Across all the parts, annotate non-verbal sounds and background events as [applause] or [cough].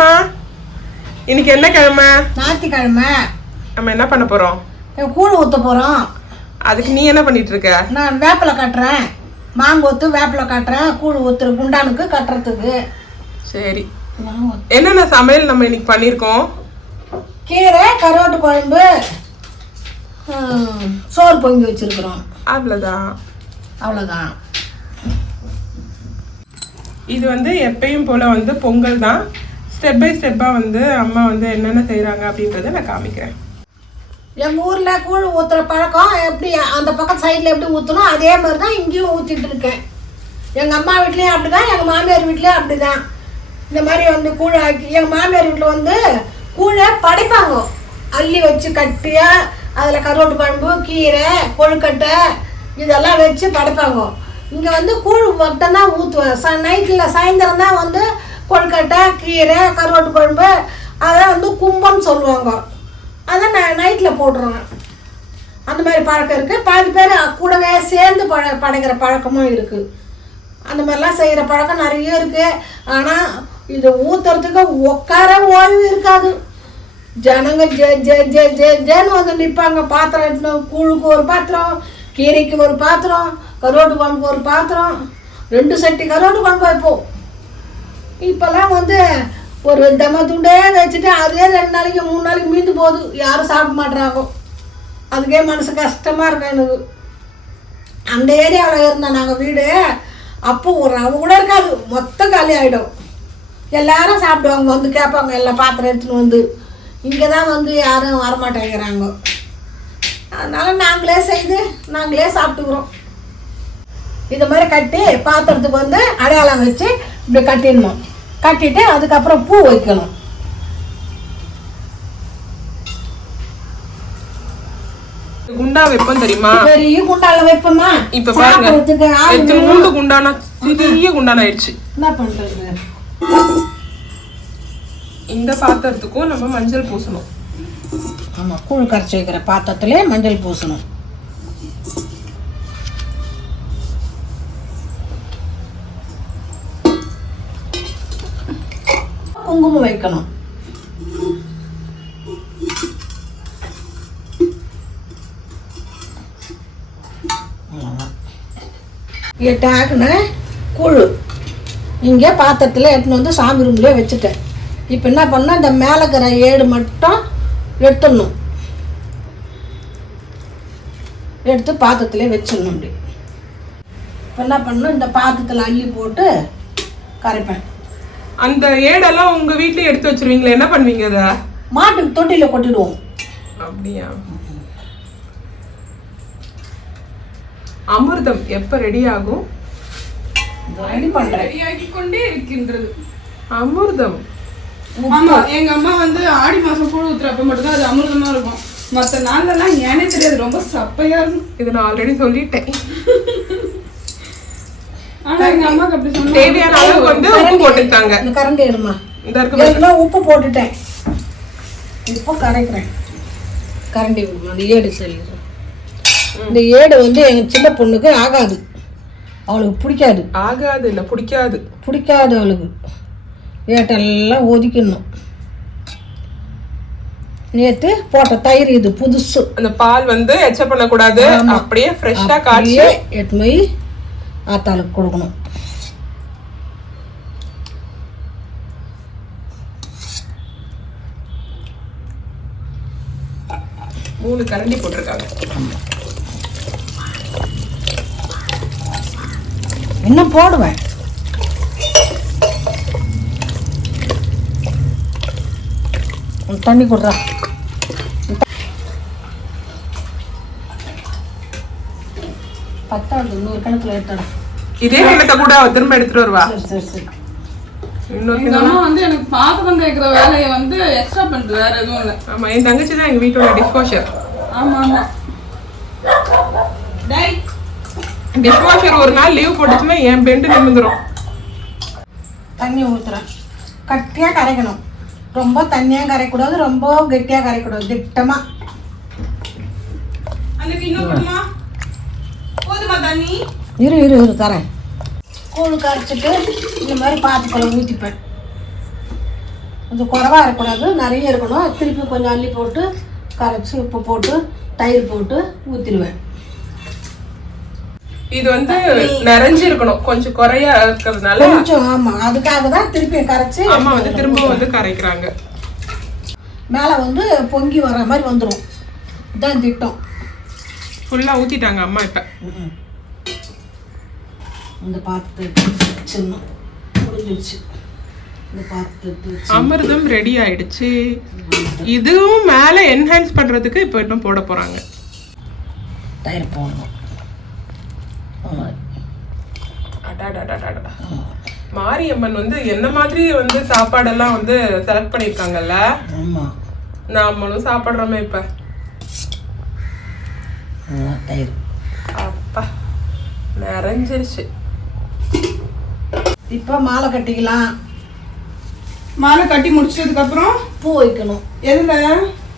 வாமா இன்னைக்கு என்ன கிழமை? ஞாயிற்றுக்கிழமை. நம்ம என்ன பண்ண போறோம்? கூழ் ஊற்ற போகிறோம் அதுக்கு நீ என்ன பண்ணிட்டு இருக்க? நான் வேப்பிலை கட்டுறேன். மாங்கொத்து வேப்பிலை கட்டுறேன். கூழ் ஊற்றுற குண்டானுக்கு கட்டுறதுக்கு. சரி. என்னென்ன சமையல் நம்ம இன்னைக்கு பண்ணியிருக்கோம் கீரை கருவாட்டு குழம்பு சோறு பொங்கி வச்சிருக்கிறோம். அவ்வளோதான் அவ்வளோதான் இது வந்து எப்பயும் போல வந்து பொங்கல் தான். ஸ்டெப் பை ஸ்டெப்பாக வந்து அம்மா வந்து என்னென்ன செய்கிறாங்க அப்படின்றத நான் காமிக்கிறேன். எங்கள் ஊரில் கூழ் ஊற்றுற பழக்கம் எப்படி அந்த பக்கம் சைடில் எப்படி ஊற்றணும் அதே மாதிரி தான் இங்கேயும் ஊற்றிட்டு இருக்கேன். எங்கள் அம்மா வீட்லேயும் அப்படி தான் எங்கள் மாமியார் வீட்லேயும் அப்படி தான் இந்த மாதிரி வந்து கூழ் ஆக்கி எங்கள் மாமியார் வீட்டில் வந்து கூழை படைப்பாங்க. அள்ளி வச்சு கட்டியாக அதில் கருவாட்டு குழம்பு கீரை கொழுக்கட்டை இதெல்லாம் வச்சு படைப்பாங்க. இங்கே வந்து கூழ் மட்டும்தான் ஊற்றுவேன் ச நைட்டில் சாயந்தரம் தான் வந்து கொழுக்கட்டை கீரை கருவாட்டு குழம்பு அதெல்லாம் வந்து கும்பம்னு சொல்லுவாங்க. அதை நான் நைட்டில் போட்டுருவேன். அந்த மாதிரி பழக்கம் இருக்குது பாதி பேர் கூடவே சேர்ந்து பழ படைக்கிற பழக்கமும் இருக்குது அந்த மாதிரிலாம் செய்கிற பழக்கம் நிறைய இருக்குது ஆனால் இது ஊற்றுறதுக்கு உட்கார ஓய்வு இருக்காது. ஜனங்க ஜெ ஜெ ஜெ ஜெ ஜேன்னு வந்து நிற்பாங்க பாத்திரம் எடுத்துனா கூழுக்கு ஒரு பாத்திரம் கீரைக்கு ஒரு பாத்திரம் கருவாட்டு குழம்புக்கு ஒரு பாத்திரம். ரெண்டு சட்டி கருவாட்டு குழம்பு வைப்போம். இப்போல்லாம் வந்து ஒரு தம துண்டே வச்சுட்டு அதே ரெண்டு நாளைக்கு மூணு நாளைக்கு மீந்து போகுது. யாரும் சாப்பிட மாட்றாங்க. அதுக்கே மனசு கஷ்டமாக இருக்கும் எனக்கு. அந்த ஏரியாவில் இருந்தோம் நாங்கள் வீடு அப்போ ஒரு அவங்க கூட இருக்காது. மொத்தம் காலி ஆகிடும் எல்லாரும் சாப்பிடுவாங்க. வந்து கேட்பாங்க எல்லாம் பாத்திரம் எடுத்துன்னு வந்து. இங்கே தான் வந்து யாரும் வரமாட்டேங்கிறாங்க. அதனால் நாங்களே செய்து நாங்களே சாப்பிட்டுக்கிறோம். இது மாதிரி கட்டி பாத்திரத்துக்கு வந்து அடையாளம் வச்சு இப்படி கட்டிடணும். கட்டிட்டு அதுக்கப்புறம் பூ வைக்கணும். குண்டா வைப்போம் தெரியுமா? பெரிய குண்டால வைப்போமா? இப்ப பாருங்க. மூண்டு குண்டானா சிறிய குண்டான? ஆயிடுச்சு என்ன பண்றது? இந்த பாத்திரத்துக்கும் நம்ம மஞ்சள் பூசணும். ஆமாம் கூழ் கரைச்சி வைக்கிற பாத்திரத்திலே மஞ்சள் பூசணும். குங்குமம் வைக்கணும். அவ்வளவுதான். எட்டு கூழ். இங்கே பாத்திரத்தில் எடுத்துன்னு வந்து சாமி ரூம்லேயே வச்சுட்டேன். இப்போ என்ன பண்ணால் இந்த மேலே இருக்கிற ஏடு மட்டும் எடுத்துடணும். எடுத்து பாத்திரத்தில் வச்சிடணும் அப்படி. இப்போ என்ன பண்ணணும்? இந்த பாத்திரத்தில் அள்ளி போட்டு கரைப்பேன். அந்த ஏடெல்லாம் உங்க வீட்லயே எடுத்து வச்சிருவீங்களா என்ன பண்ணுவீங்க அத? மாட்டுக்கு தொட்டியில் கொட்டிடுவோம். அப்படியா? அமிர்தம் எப்ப ரெடி ஆகும்? ரெடி ரெடியாகி கொண்டே இருக்கின்றது. அமிர்தம். ஆமா எங்க அம்மா வந்து ஆடி மாசம் கூழ் ஊத்துறப்ப மட்டும்தான் அது அமிர்தமா இருக்கும். மத்த நாள்லாம் ஏனே தெரியாது ரொம்ப சப்பையா இருக்கும். இதை நான் ஆல்ரெடி சொல்லிட்டேன் ஆனா எங்க அம்மாக்கு அப்படி சொன்னா தேவையான அளவுக்கு வந்து உப்பு போட்டுக்கிட்டாங்க. இந்த கரண்டி எடுமா? இந்த இருக்கு உப்பு போட்டுட்டேன். இப்போ கரைக்கிறேன். கரண்டி விடுமா அந்த ஏடு சொல்லிடுறேன் இந்த ஏடு வந்து எங்கள் சின்ன பொண்ணுக்கு ஆகாது. அவளுக்கு பிடிக்காது. ஆகாது இல்ல பிடிக்காது. பிடிக்காது அவளுக்கு. ஏட்டெல்லாம் ஒதுக்கிடணும். நேற்று போட்ட தயிர் இது புதுசு. அந்த பால் வந்து எச்ச பண்ணக்கூடாது. அப்படியே ஃப்ரெஷ்ஷா காய்ச்சி அப்படியே எடுத்து போய் ஆத்தாளுக்கு கொடுக்கணும். மூணு கரண்டி போட்டிருக்காங்க. இன்னும் போடுவேன் தண்ணி கொடுறா. பத்தாவது இன்னொரு கணக்கில் எடுத்துடா. இதே கிணத்தை கூட அவ திரும்ப எடுத்துட்டு வருவா. வந்து எனக்கு பாத்திரம் தேய்க்கிற வேலையை வந்து எக்ஸ்ட்ரா பண்ணிட்டு வேற எதுவும் இல்ல. ஆமா என் தங்கச்சி தான் எங்க வீட்டோட டிஷ்வாஷர் ஆமா ஆமா. டேய். டிஷ்வாஷர் ஒரு நாள் லீவ் போட்டுச்சுன்னா என் பெண்டு நிமிந்துரும் தண்ணி ஊற்றுறேன் கட்டியாக கரைக்கணும். ரொம்ப தண்ணியாக கரைக்கூடாது ரொம்ப கெட்டியாக கரைக்கூடாது திட்டமாக அந்த கிண்ணம் போதுமா தண்ணி? இரு இரு இரு தரேன். கூழ் கரைச்சிட்டு இந்த மாதிரி பாத்துக்குள்ள ஊற்றிப்பேன் கொஞ்சம் குறவாக இருக்கக்கூடாது நிறைய இருக்கணும். திருப்பி கொஞ்சம் அள்ளி போட்டு கரைச்சி உப்பு போட்டு தயிர் போட்டு ஊற்றிடுவேன் இது வந்து நிறைஞ்சு இருக்கணும் கொஞ்சம் குறையா இருக்கிறதுனால கொஞ்சம் ஆமாம் அதுக்காக தான் திருப்பி கரைச்சி அம்மா வந்து திரும்பவும் வந்து கரைக்கிறாங்க. மேலே வந்து பொங்கி வர மாதிரி வந்துடும் இதான் திட்டம். ஃபுல்லா ஊத்திட்டாங்க அம்மா இப்ப. இந்த பாத்திரத்தை வச்சிடணும். முடிஞ்சிடுச்சு இந்த பாத்திரத்தை வச்சு அமிர்தம் ரெடி ஆயிடுச்சு. இதுவும் மேல என்ஹான்ஸ் பண்றதுக்கு இப்ப இன்னும் போட போறாங்க. தயிர் போடணும். மாரியம்மன் வந்து என்ன மாதிரி வந்து சாப்பாடெல்லாம் வந்து செலக்ட் பண்ணிருக்காங்கல்ல? ஆமாம் நாமளும் சாப்பிடுறோமே இப்ப. தயிர். அப்பா நிறைஞ்சிருச்சு. இப்போ மாலை கட்டிக்கலாம். மாலை கட்டி முடிச்சதுக்கு அப்புறம் பூ வைக்கணும். எதுல?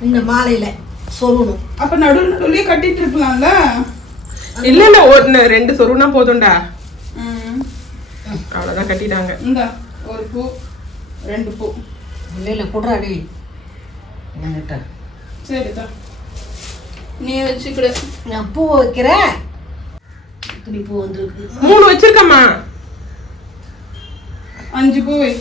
இந்த மாலையில் சொருகணும். அப்ப நடுவில் நடுவுலயே கட்டிட்டு இருக்கலாம்ல இல்ல இல்ல ஒன்னு ரெண்டு சொருனா போதும்டா. ம். அவ்வளவுதான் கட்டிட்டாங்க. இந்தா ஒரு பூ ரெண்டு பூ. இல்லை இல்லை குடுறாடி என்கிட்ட சரிதான் நீ வச்சுக்கிடு. நான் பூ வைக்கிறேன். இப்படி பூ வந்துருக்கு. மூணு வச்சிருக்கம்மா. அஞ்சு பூ வை.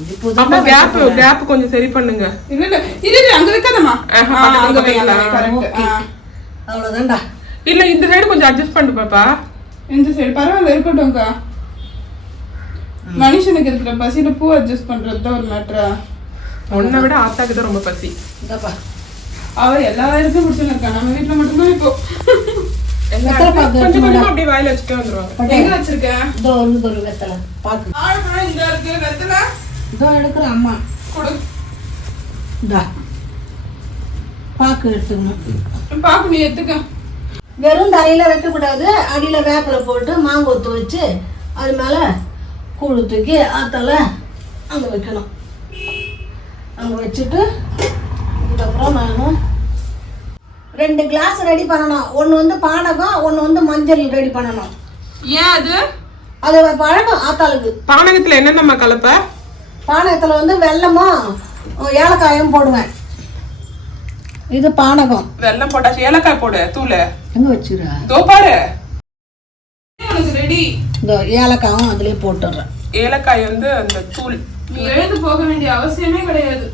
இது பூ அப்ப கேப் கேப் கொஞ்சம் சரி பண்ணுங்க. இல்ல இல்ல அங்க வைக்காதம்மா. ஆஹா, ஆ, பக்கத்துல அங்க வை, அங்க வை, பக்கத்துல. correct. ஆ. அவ்வளோதான்டா இல்ல இந்த சைடு கொஞ்சம் அட்ஜஸ்ட் பண்ணு பாப்பா. இந்த சைடு பரவாயில்ல இருக்கட்டும்க்கா மனுஷனுக்கு இருக்கிற பசியில பூ அட்ஜஸ்ட் பண்றது தான் ஒரு மேட்ரா உன்னை விட ஆத்தாக்கு தான் ரொம்ப பசி. எல்லா இடத்தையும் பிடிச்சிருக்கா நம்ம வீட்டுல மட்டும்தான் இப்போ. வெத்தலை பாக்கு கொஞ்சம் கொஞ்சமா அப்படியே வாயில வச்சுட்டே வந்துருவாங்க எங்க வச்சிருக்க? இதோ வந்து ஒரு வெத்தலை பாக்கு. ஆழப்பழம் இந்த இருக்கு வெத்தல. இதோ எடுக்கிறேன் அம்மா. கொடு. இந்தா. பாக்கு எடுத்துக்கணும். பாக்கு நீ எடுத்துக்க. வெறும் தரையில் வைக்கக்கூடாது அடியில் வேப்பிலை போட்டு மாங்கொத்து வச்சு அது மேலே கூழு தூக்கி ஆத்தால அங்கே வைக்கணும். அங்கே வச்சுட்டு அதுக்கப்புறம் நான் ரெண்டு கிளாஸ் ரெடி பண்ணணும். ஒன்று வந்து பானகம் ஒன்று வந்து மஞ்சள் ரெடி பண்ணணும். ஏன் அது? அது பழகம் ஆத்தாளுக்கு. பானகத்துல என்னென்னம்மா கலப்ப? பானகத்தில் வந்து வெல்லமும் ஏலக்காயும் போடுவேன். இது பானகம். வெல்லம் போட்டாச்சு ஏலக்காய் போடு தூளு. எங்கே வச்சுரா தோ பாரு. உனக்கு ரெடி இந்த ஏலக்காயும் அதுலேயே போட்டுடுறேன். ஏலக்காய் வந்து அந்த தூள். நீ எழுந்து போக வேண்டிய அவசியமே கிடையாது.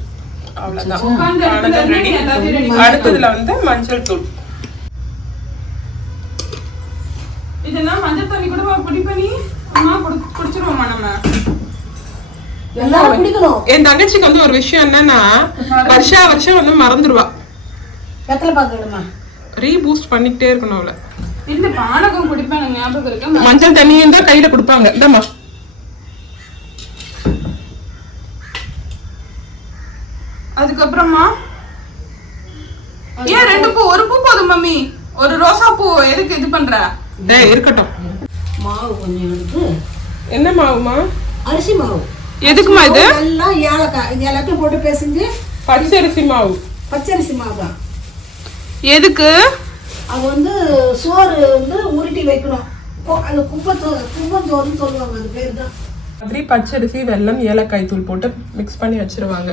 இருந்து ரெடி. ready. அடுத்ததுல வந்து மஞ்சள் தூள். இதெல்லாம் மஞ்சள் தண்ணி கூட குடி பண்ணி அம்மா குடி குடிச்சிருவோமா நம்ம? எல்லாரும் குடிக்கணும். என் தங்கச்சிக்கு வந்து ஒரு விஷயம் என்னன்னா வருஷா வருஷம் வந்து மறந்துடுவா ரீபூஸ்ட் பண்ணிக்கிட்டே இருக்கணும் அவளை. இந்த பானகம் குடிப்பேன் எனக்கு ஞாபகம் இருக்கு? மஞ்சள் தண்ணியும் தான் கையில கொடுப்பாங்க. இந்தாம்மா. அதுக்கப்புறமா? ஏன் ரெண்டு பூ ஒரு பூ போதும் மம்மி. ஒரு ரோசா பூ எதுக்கு இது பண்ற? டேய் இருக்கட்டும். மாவு கொஞ்சம் எடுத்து என்ன மாவுமா? அரிசி மாவு. எதுக்குமா இது? எல்லாம் ஏலக்காய் இது எல்லாத்தையும் போட்டு பேசிஞ்சு பச்சரிசி மாவு. பச்சரிசி மாவு தான். எதுக்கு? அது வந்து சோறு வந்து உருட்டி வைக்கணும். கொ- அது குப்பத்தோறு குப்பத்தோறுன்னு சொல்லுவாங்க அது பேர் தான். மாதிரி பச்சரிசி வெல்லம் ஏலக்காய் தூள் போட்டு மிக்ஸ் பண்ணி வச்சிருவாங்க.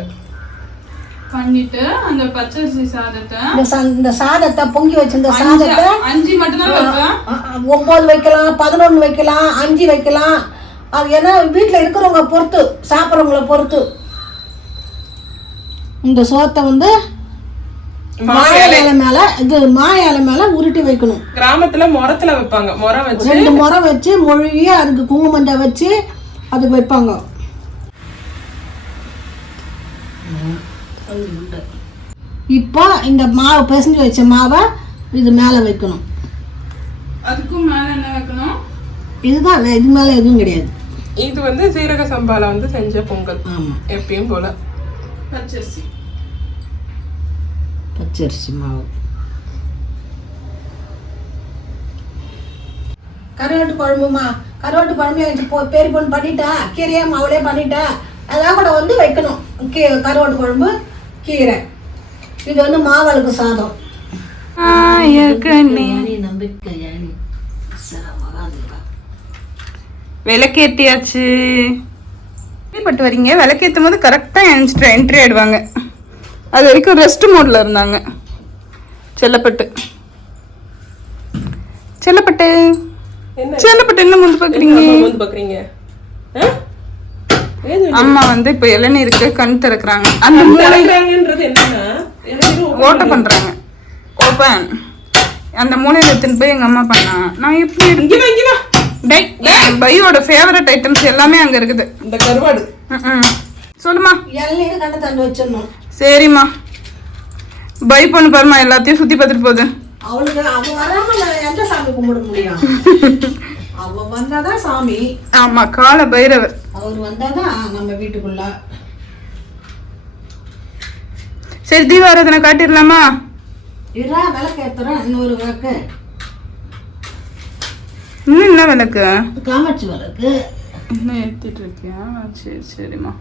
பண்ணிட்டு அந்த பச்சரிசி சாதத்தை இந்த சா இந்த சாதத்தை பொங்கி வச்சிருந்த சாதத்தை அஞ்சு மட்டும்தான் வைப்பேன்? அ, அ, ஒன்பது வைக்கலாம் பதினொன்று வைக்கலாம் அஞ்சு வைக்கலாம். அது ஏன்னா வீட்டில் இருக்கிறவங்க பொறுத்து சாப்பிட்றவங்கள பொறுத்து. இந்த சோத்தை வந்து மாய இலை மேல இது மாய இலை மேல உருட்டி வைக்கணும். கிராமத்துல முறத்துல வைப்பாங்க. முறை வச்சு. ரெண்டு முறை வச்சு மொழிகி அதுக்கு குங்குமஞ்சா வச்சு அதுக்கு வைப்பாங்க. இப்போ இந்த மாவு பிசைஞ்சு வச்ச மாவை இது மேலே வைக்கணும். அதுக்கும் மேல என்ன வைக்கணும்? இதுதான் இது மேலே எதுவும் கிடையாது. இது வந்து சீரக சம்பால வந்து செஞ்ச பொங்கல். ஆமாம் எப்பயும் போல. பச்சரிசி. பச்சரிசி மாவு. கருவாட்டு குழம்புமா? கருவாட்டு குழம்பு எனக்கு போ பெரிய பொண்ணு பண்ணிட்டா கீரையாம அவளே பண்ணிட்டா அதான் கூட வந்து வைக்கணும். கீ கருவாட்டு குழம்பு. கீரை. இது வந்து மாவளுக்கு சாதம். விளக்கேத்தியாச்சு. பட்டு வரீங்க. விளக்கேற்றும் போது கரெக்டாக என்ட்ரி என்ட்ரி ஆயிடுவாங்க. அது வரைக்கும் ரெஸ்ட் மோட்ல இருந்தாங்க. செல்லப்பட்டு. செல்லப்பட்டு. என்ன? செல்லப்பட்டு என்ன முந்து பார்க்குறீங்க ஆ? ஏது அம்மா வந்து இப்போ இளநீருக்கு கண் திறக்கிறாங்க. அந்த மூளை திறக்கிறாங்கன்றது என்னன்னா ஓட்ட பண்றாங்க. ஓப்பன். அந்த மூலையில எடுத்துன்னு போய் எங்க அம்மா பண்ணா நான் எப்படி என் பையோட ஃபேவரட் ஐட்டம்ஸ் எல்லாமே அங்க இருக்குது. இந்த கருவாடு. சொல்லுமா. சரிம்மா. பை பண்ணு பாருமா எல்லாத்தையும் சுத்தி பார்த்துட்டு போகுது. அவளுக்கு அவ வராம நான் எந்த சாமி கும்பிட முடியும்? [laughs] அவ வந்தாதான் சாமி. ஆமா கால பைரவர் அவர் வந்தாதான் நம்ம வீட்டுக்குள்ள. சரி தீபாராதனை காட்டிடலாமா இரா விளக்கு ஏத்துறோம் இன்னொரு விளக்கு. இன்னும் என்ன விளக்கு? காமாட்சி விளக்கு. இன்னும் ஏத்திட்டு இருக்கியா? சரி சரிம்மா.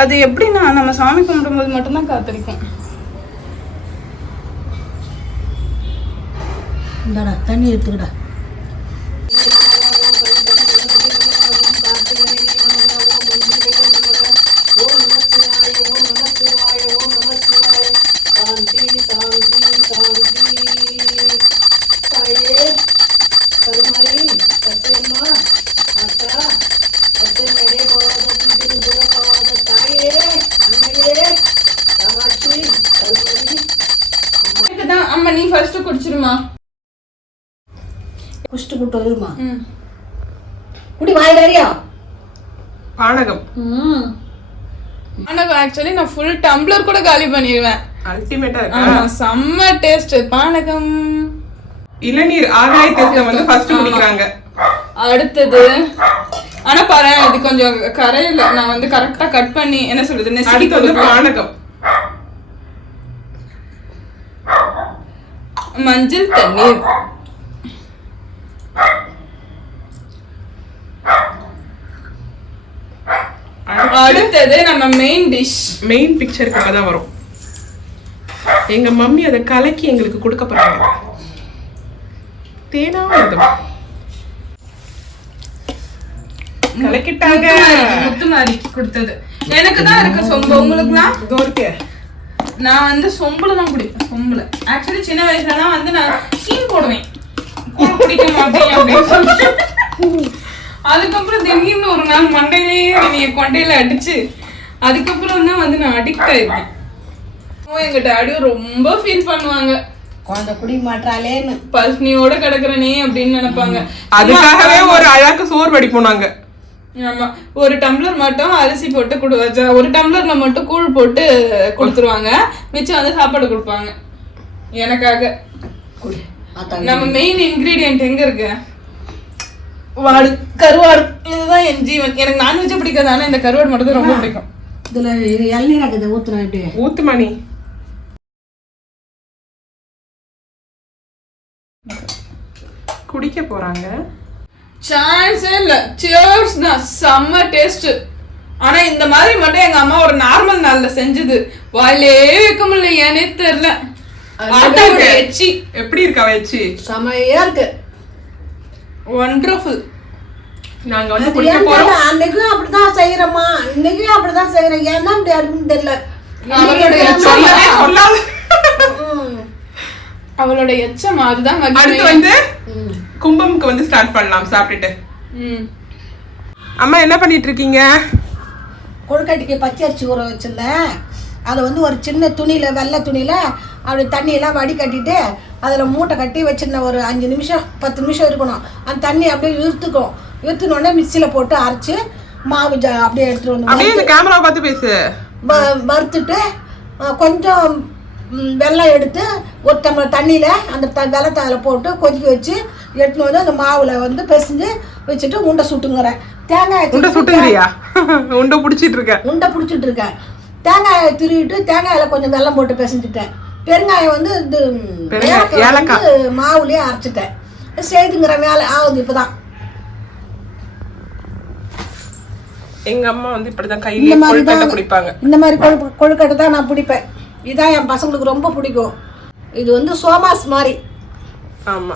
அது எப்படின்னா நம்ம சாமி கும்பிடும்போது மட்டும்தான் காத்திருக்கும். இந்தாடா தண்ணி எடுத்துக்கடா. குடி வாயில் அறியா பானகம். ம். ஆனால் ஆக்சுவலி நான் ஃபுல் டம்ளர் கூட காலி பண்ணிடுவேன் அல்டிமேட்டா இருக்கா? செம்ம டேஸ்ட் பானகம். இளநீர் ஆகாய வந்து ஃபர்ஸ்ட் குடிக்கிறாங்க. அடுத்தது ஆனா பாரு இது கொஞ்சம் கரையில நான் வந்து கரெக்டா கட் பண்ணி என்ன சொல்றது நெசுக்கி வந்து பானகம். மஞ்சள் தண்ணீர். அடுத்தது நம்ம மெயின் டிஷ் மெயின் பிக்சருக்கு அப்பதான் வரும். எங்க மம்மி அதை கலக்கி எங்களுக்கு கொடுக்க போறாங்க. தேனாமிர்தம் கலக்கிட்டாங்க. முத்துமாரிக்கு கொடுத்தது. எனக்கு தான் இருக்கு சொம்பு. உங்களுக்குலாம்? இதோ இருக்கு. நான் வந்து சொம்புல தான் குடிப்பேன் சொம்புல. ஆக்சுவலி சின்ன வயசுலலாம் வந்து நான் சீன் போடுவேன். குடிக்க மாட்டேன் அப்படின்னு அதுக்கப்புறம் திடீர்னு ஒரு நாள் மண்டையிலேயே என்னைய கொண்டையில அடிச்சு அதுக்கப்புறம் தான் வந்து நான் அடிக்ட் ஆயிருக்கேன் எங்க டாடியும் ரொம்ப ஃபீல் பண்ணுவாங்க. குழந்தை குடி மாட்டாளேன்னு. பஸ்னியோட கிடக்குறனே அப்படின்னு நினைப்பாங்க. அதுக்காகவே ஒரு அழகு சோறு வடிப்போம் நாங்க. ஆமா. ஒரு டம்ளர் மட்டும் அரிசி போட்டு கொடு ஒரு டம்ளர்ல மட்டும் கூழ் போட்டு கொடுத்துருவாங்க. மிச்சம் வந்து சாப்பாடு கொடுப்பாங்க. எனக்காக. நம்ம மெயின் இன்கிரீடியன்ட் எங்க இருக்கு? வாடு கருவாடு. இதுதான் என் ஜீவன். எனக்கு நான்வெஜ் பிடிக்காது ஆனா இந்த கருவாடு மட்டும் தான் ரொம்ப பிடிக்கும். இதுல இது இளநீர் இருக்குது ஊத்துறேன் இப்படி ஊத்துமணி. குடிக்க போறாங்க. சான்ஸே இல்ல. சியர்ஸ் தான் செம்ம டேஸ்ட் ஆனா இந்த மாதிரி மட்டும் எங்க அம்மா ஒரு நார்மல் நாள்ல செஞ்சது. வாயிலே வைக்க முடியல ஏனே தெரியல. எப்படி இருக்கா வச்சு செமையா இருக்கு. ஒண்டர்ஃபுல் நாங்க வந்து குடிக்க போறோம். அன்னைக்கும் அப்படிதான் செய்யறோமா இன்னைக்கும் அப்படிதான் செய்யறேன் ஏன்னா இப்படி இருக்குன்னு தெரியல. அவளோட எச்சம் அதுதான். அடுத்து வந்து கும்பம்க்கு வந்து ஸ்டார்ட் பண்ணலாம். சாப்பிட்டுட்டு. ம். அம்மா என்ன பண்ணிட்டு இருக்கீங்க? கொழுக்கட்டைக்கு பச்சரிசி ஊற வச்சிருந்தேன். அதை வந்து ஒரு சின்ன துணியில் வெள்ளை துணியில் அப்படி தண்ணியெல்லாம் வடிகட்டிட்டு அதில் மூட்டை கட்டி வச்சிருந்தேன் ஒரு அஞ்சு நிமிஷம் பத்து நிமிஷம் இருக்கணும். அந்த தண்ணி அப்படியே இழுத்துக்கும். இழுத்துனோடனே மிக்சியில் போட்டு அரைச்சி மாவு ஜ அப்படியே எடுத்துகிட்டு வந்து அப்படியே கேமரா பார்த்து பேசு. வறுத்துட்டு கொஞ்சம் ம், வெல்லம் எடுத்து ஒரு டம்ளர் தண்ணியில் அந்த த வெள்ளத்தை அதில் போட்டு கொதிக்க வச்சு எடுத்துன்னு வந்து அந்த மாவில் வந்து பிசைஞ்சு வச்சுட்டு உண்டை சுட்டுங்கிறேன். தேங்காய் உண்டை சுட்டுங்கிறியா? உண்டை பிடிச்சிட்டு இருக்க. உண்டை பிடிச்சிட்டு இருக்கேன். தேங்காயை திருவிட்டு தேங்காயில் கொஞ்சம் வெல்லம் போட்டு பிசைஞ்சிட்டேன். பெருங்காயம் வந்து இது ஏலக்காய் மாவுலயே அரைச்சிட்டேன். செய்துங்கிற வேலை ஆகுது இப்பதான். எங்க அம்மா வந்து இப்படிதான் கையில கொழுக்கட்டை பிடிப்பாங்க. இந்த மாதிரி கொழு கொழுக்கட்டை தான் நான் பிடிப்பேன். இதான் என் பசங்களுக்கு ரொம்ப பிடிக்கும். இது வந்து சோமாஸ் மாதிரி. ஆமா.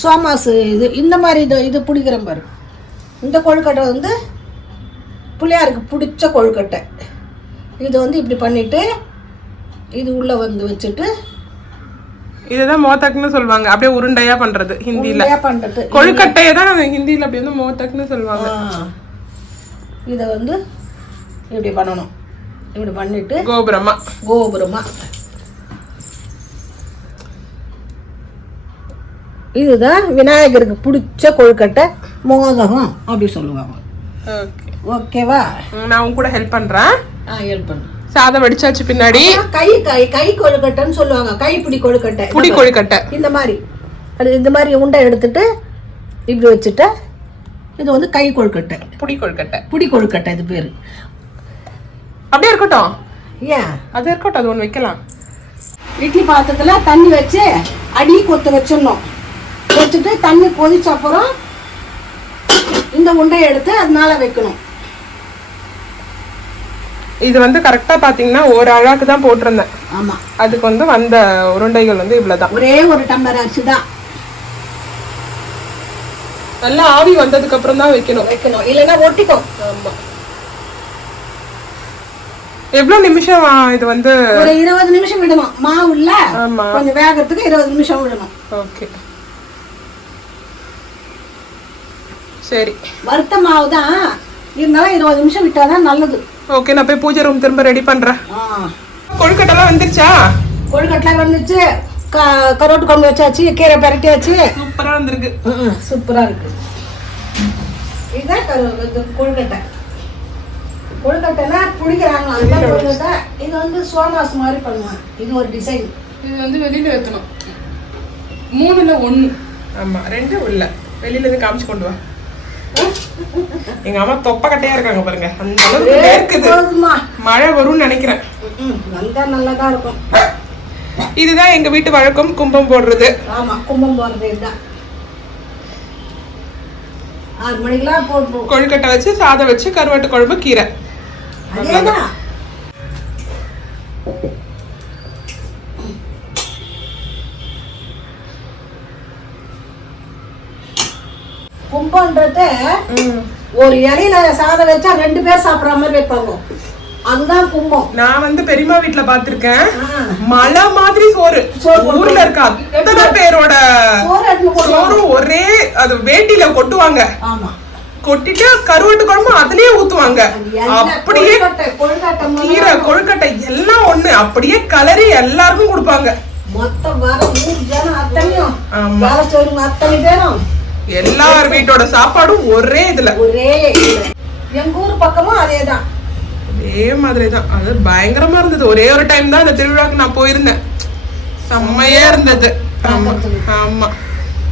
சோமாஸ் இது இந்த மாதிரி இது இது பிடிக்கிற பாரு. இந்த கொழுக்கட்டை வந்து பிள்ளையாருக்கு பிடிச்ச கொழுக்கட்டை. இது வந்து இப்படி பண்ணிட்டு இது உள்ளே வந்து வச்சுட்டு இதுதான் மோத்தக்னு சொல்லுவாங்க. அப்படியே உருண்டையா பண்றது ஹிந்தியில. பண்றது. கொழுக்கட்டையை தான் நம்ம ஹிந்தியில அப்படி வந்து மோத்தக்னு சொல்லுவாங்க. இதை வந்து இப்படி பண்ணணும். இப்படி பண்ணிட்டு கோபுரமா. கோபுரமா. இதுதான் விநாயகருக்கு பிடிச்ச கொழுக்கட்டை. மோதகம் அப்படி சொல்லுவாங்க. ஓகேவா? நான் உங்க கூட ஹெல்ப் பண்றேன். ஆ ஹெல்ப் பண்ணு. சாதம் வடிச்சாச்சு பின்னாடி. கை கை கை கொழுக்கட்டைன்னு சொல்லுவாங்க. கை பிடி கொழுக்கட்டை. புடி கொழுக்கட்டை. இந்த மாதிரி. அது இந்த மாதிரி உண்டை எடுத்துட்டு இப்படி வச்சுட்டு இது வந்து கை கொழுக்கட்டை. புடி கொழுக்கட்டை. புடி கொழுக்கட்டை இது பேர். அப்படியே இருக்கட்டும். ஏன்? அது இருக்கட்டும் அது ஒன்று வைக்கலாம். இட்லி பாத்திரத்தில் தண்ணி வச்சு அடி கொத்து வச்சிடணும். வச்சுட்டு தண்ணி கொதிச்ச அப்புறம் இந்த உண்டையை எடுத்து அதனால வைக்கணும். இது வந்து கரெக்டா பாத்தீங்கன்னா ஒரு அழாக்கு தான் போட்டிருந்தேன். ஆமா. அதுக்கு வந்து வந்த உருண்டைகள் வந்து இவ்வளவுதான். ஒரே ஒரு டம்ளர் அரிசி தான் நல்லா ஆவி வந்ததுக்கு அப்புறம் தான் வைக்கணும். வைக்கணும். இல்லைன்னா ஒட்டிக்கும் ஆமாம் எவ்வளவு நிமிஷம் இது வந்து ஒரு இருபது நிமிஷம் விடுமா மாவு இல்ல? கொஞ்சம் வேகறதுக்கு இருபது நிமிஷம் விடணும். ஓகே. சரி. வறுத்த மாவு தான் இருந்தாலும் இருபது நிமிஷம் விட்டாதான் நல்லது. ஓகே நான் போய் பூஜை ரூம் திரும்ப ரெடி பண்ணுறேன் கொழுக்கட்டெல்லாம் வந்துருச்சா? கொழுக்கட்டெலாம் வந்துச்சு கரோட்டு கொண்டு வச்சாச்சு கீரை பரட்டியாச்சு. சூப்பராக வந்திருக்கு சூப்பராக இருக்கு. இதுதான் கொழுக்கட்டை. கொழுக்கட்டைனா புளிக்கிறாங்களா அதுதான் கொழுக்கட்டை. இது வந்து சோமாஸ் மாதிரி பண்ணுவேன். இது ஒரு டிசைன் இது வந்து வெளியில் ஏற்றணும் மூணுல ஒன்று ஆமாம் ரெண்டு உள்ள. வெளியில இருந்து காமிச்சு கொண்டு வா. எங்க அம்மா தொப்ப கட்டையா இருக்காங்க பாருங்க. அந்த அளவுக்கு இருக்குது மழை வரும்னு நினைக்கிறேன். வந்தா நல்லதா இருக்கும். இதுதான் எங்க வீட்டு வழக்கம் கும்பம் போடுறது. ஆமா கும்பம் போடுறது இதுதான் ஆறு மணிக்கெல்லாம் போடுவோம் கொழுக்கட்டை வச்சு சாதம் வச்சு கருவாட்டு குழம்பு கீரை. அவ்வளோதான் கும்பன்றது ஒரு இலையில சாதம் வச்சா ரெண்டு பேர் சாப்பிட்ற மாதிரி வைப்பாங்க. அதுதான் கும்பம். நான் வந்து பெரியம்மா வீட்டுல பாத்திருக்கேன் மழை மாதிரி சோறு. சோறு ஊர்ல இருக்கா அத்தனை பேரோட சோறு ஒரே அது வேட்டியில கொட்டுவாங்க. கொட்டிட்டு கருவட்டு குழம்பு அதுலயே ஊத்துவாங்க. அப்படியே கீரை கொழுக்கட்டை எல்லாம் ஒண்ணு. அப்படியே கலரி எல்லாருக்கும் கொடுப்பாங்க. மொத்தம் வர மூணு ஜனம் அத்தனையும். அத்தனை பேரும். எல்லார் வீட்டோட சாப்பாடும் ஒரே இதுல. ஒரே எங்க ஊர் பக்கமும் அதேதான். அதே மாதிரிதான். அது பயங்கரமா இருந்தது. ஒரே ஒரு டைம் தான் அந்த திருவிழாக்கு நான் போயிருந்தேன். செம்மையா இருந்தது. ஆமா ஆமா.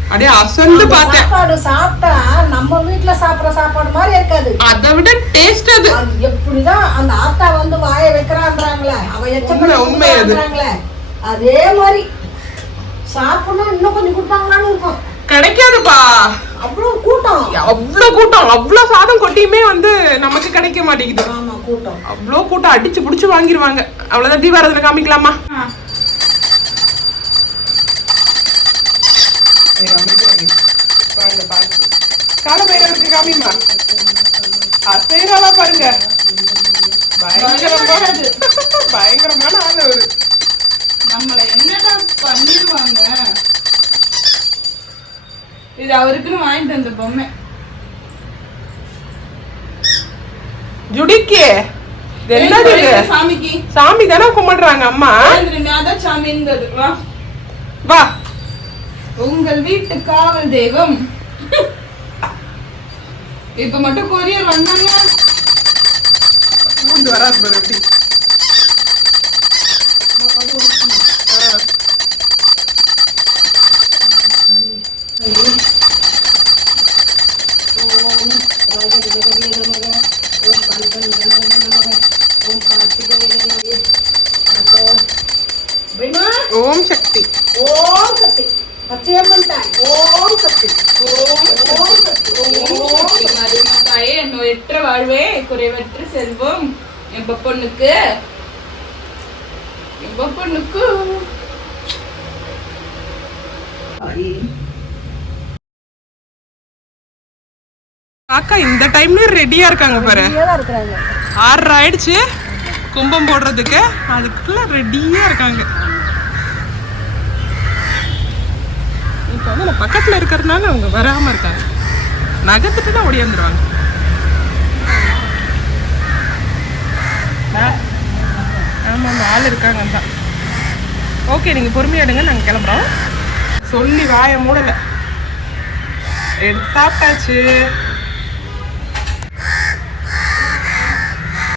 அப்படியே அசந்து பார்த்தேன். சாப்பாடு சாப்பிட்டா நம்ம வீட்டுல சாப்பிடுற சாப்பாடு மாதிரி இருக்காது. அதை விட டேஸ்ட் அது. எப்படிதான் அந்த ஆத்தா வந்து வாய வைக்கிறான்றாங்களே. அவ எச்சப்பட உண்மை அதே மாதிரி. சாப்பிடணும் இன்னும் கொஞ்சம் கொடுப்பாங்களான்னு இருக்கும். கிடைக்காதுப்பா. அவ்வளவு கூட்டம். அவ்வளவு கூட்டம். அவ்வளவு சாதம் கொட்டியுமே வந்து நமக்கு கிடைக்க மாட்டேங்குது. கூட்டம். அவ்வளவு கூட்டம். அடிச்சு புடிச்சு வாங்கிருவாங்க. அவ்வளவுதான் தீபாரதனை காமிக்கலாமா? பாருங்க பாருங்க. காமிமா அசைறாளா பாருங்க. பயங்கரமான [laughs] பயங்கரமான ஆள் அவரு. நம்மளை என்னடா பண்ணிடுவாங்க? இது அவருக்குன்னு வாங்கிட்டு வந்த பொம்மை. ஜுடிக்கே. சாமிக்கு. சாமி தானே கும்பிடுறாங்க அம்மா? அதான் சாமின்றது வா. வா. உங்கள் வீட்டு காவல் தெய்வம். இப்ப மட்டும் கொரியர் வந்தாங்க வராது பாரு ஓம் கண்கண் ஓம் கார்த்திகேய நமக ஓம் சக்தி. ஓம் சக்தி. சத்தியம்மன் ஓம் சக்தி ஓம் நோயற்ற வாழ்வே குறைவற்ற செல்வம் என் பொண்ணுக்கு என் பொண்ணுக்கு காக்கா இந்த டைம்ல ரெடியா இருக்காங்க பாரு. தான் ஆறரை ஆயிடுச்சு. கும்பம் போடுறதுக்கு அதுக்குள்ள ரெடியா இருக்காங்க. இப்போ வந்து நான் பக்கத்துல இருக்கிறதுனால அவங்க வராம இருக்காங்க. நகர்த்துட்டுனா ஓடியாந்துருவாங்க. ஆமா ஆமா ஆள் இருக்காங்க தான் ஓகே நீங்க பொறுமையா எடுங்க நாங்க கிளம்புறோம். சொல்லி வாய மூடல. எடுத்து சாப்பிட்டாச்சு.